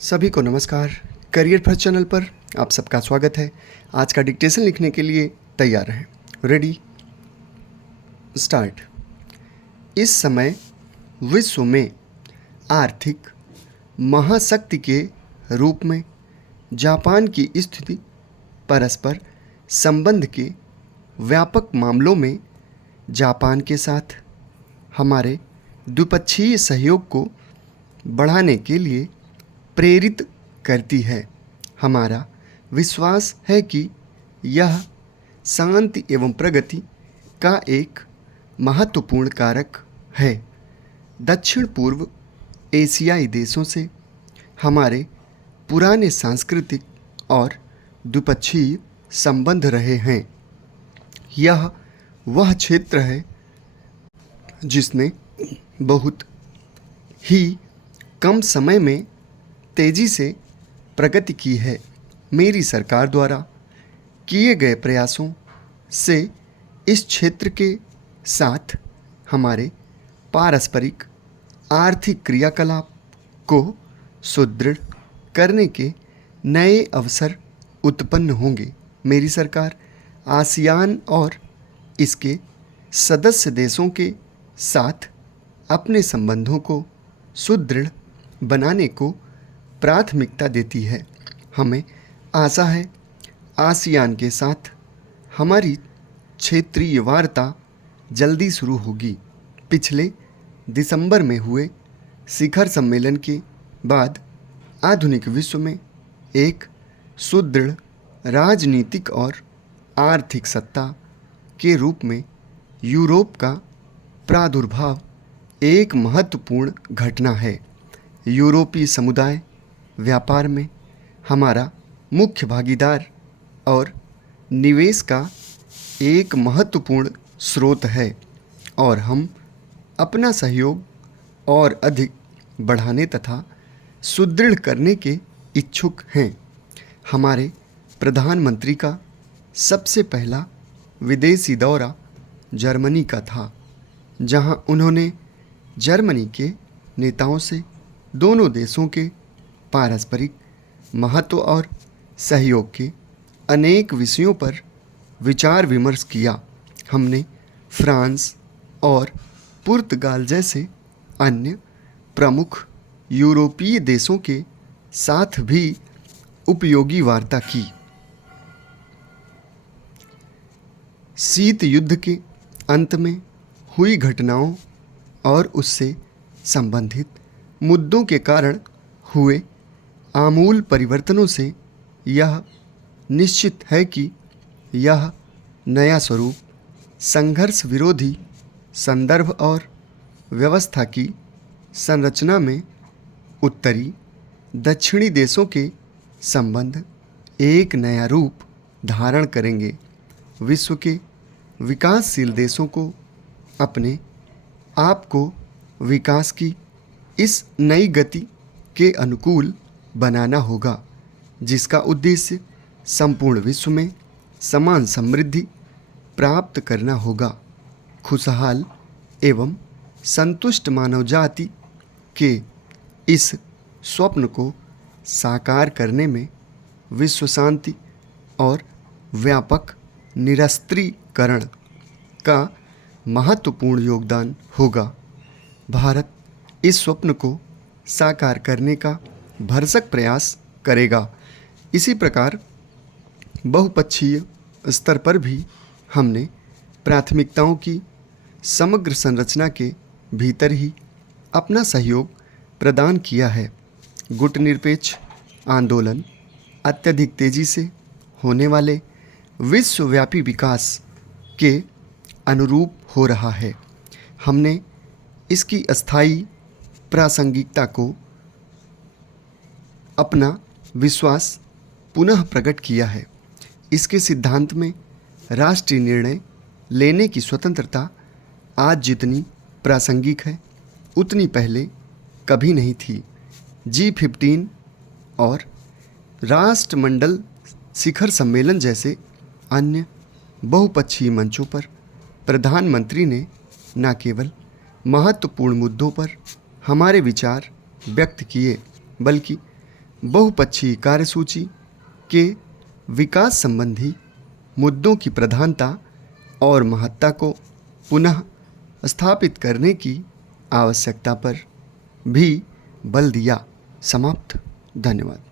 सभी को नमस्कार। करियर फर्स्ट चैनल पर आप सबका स्वागत है। आज का डिक्टेशन लिखने के लिए तैयार रहें। Ready start. इस समय विश्व में आर्थिक महाशक्ति के रूप में जापान की स्थिति परस्पर संबंध के व्यापक मामलों में जापान के साथ हमारे द्विपक्षीय सहयोग को बढ़ाने के लिए प्रेरित करती है। हमारा विश्वास है कि यह शांति एवं प्रगति का एक महत्वपूर्ण कारक है। दक्षिण पूर्व एशियाई देशों से हमारे पुराने सांस्कृतिक और द्विपक्षीय संबंध रहे हैं। यह वह क्षेत्र है जिसने बहुत ही कम समय में तेजी से प्रगति की है। मेरी सरकार द्वारा किए गए प्रयासों से इस क्षेत्र के साथ हमारे पारस्परिक आर्थिक क्रियाकलाप को सुदृढ़ करने के नए अवसर उत्पन्न होंगे। मेरी सरकार आसियान और इसके सदस्य देशों के साथ अपने संबंधों को सुदृढ़ बनाने को प्राथमिकता देती है। हमें आशा है आसियान के साथ हमारी क्षेत्रीय वार्ता जल्दी शुरू होगी। पिछले दिसंबर में हुए शिखर सम्मेलन के बाद आधुनिक विश्व में एक सुदृढ़ राजनीतिक और आर्थिक सत्ता के रूप में यूरोप का प्रादुर्भाव एक महत्वपूर्ण घटना है। यूरोपीय समुदाय व्यापार में हमारा मुख्य भागीदार और निवेश का एक महत्वपूर्ण स्रोत है और हम अपना सहयोग और अधिक बढ़ाने तथा सुदृढ़ करने के इच्छुक हैं। हमारे प्रधानमंत्री का सबसे पहला विदेशी दौरा जर्मनी का था, जहां उन्होंने जर्मनी के नेताओं से दोनों देशों के पारस्परिक महत्व और सहयोग के अनेक विषयों पर विचार विमर्श किया। हमने फ्रांस और पुर्तगाल जैसे अन्य प्रमुख यूरोपीय देशों के साथ भी उपयोगी वार्ता की। शीत युद्ध के अंत में हुई घटनाओं और उससे संबंधित मुद्दों के कारण हुए आमूल परिवर्तनों से यह निश्चित है कि यह नया स्वरूप संघर्ष विरोधी संदर्भ और व्यवस्था की संरचना में उत्तरी दक्षिणी देशों के संबंध एक नया रूप धारण करेंगे। विश्व के विकासशील देशों को अपने आप को विकास की इस नई गति के अनुकूल बनाना होगा, जिसका उद्देश्य संपूर्ण विश्व में समान समृद्धि प्राप्त करना होगा। खुशहाल एवं संतुष्ट मानव जाति के इस स्वप्न को साकार करने में विश्व शांति और व्यापक निरस्त्रीकरण का महत्वपूर्ण योगदान होगा। भारत इस स्वप्न को साकार करने का भरसक प्रयास करेगा। इसी प्रकार बहुपक्षीय स्तर पर भी हमने प्राथमिकताओं की समग्र संरचना के भीतर ही अपना सहयोग प्रदान किया है। गुटनिरपेक्ष आंदोलन अत्यधिक तेजी से होने वाले विश्वव्यापी विकास के अनुरूप हो रहा है। हमने इसकी अस्थायी प्रासंगिकता को अपना विश्वास पुनः प्रकट किया है। इसके सिद्धांत में राष्ट्रीय निर्णय लेने की स्वतंत्रता आज जितनी प्रासंगिक है उतनी पहले कभी नहीं थी। G15 और राष्ट्रमंडल शिखर सम्मेलन जैसे अन्य बहुपक्षीय मंचों पर प्रधानमंत्री ने न केवल महत्वपूर्ण मुद्दों पर हमारे विचार व्यक्त किए बल्कि बहुपक्षीय कार्यसूची के विकास संबंधी मुद्दों की प्रधानता और महत्ता को पुनः स्थापित करने की आवश्यकता पर भी बल दिया। समाप्त। धन्यवाद।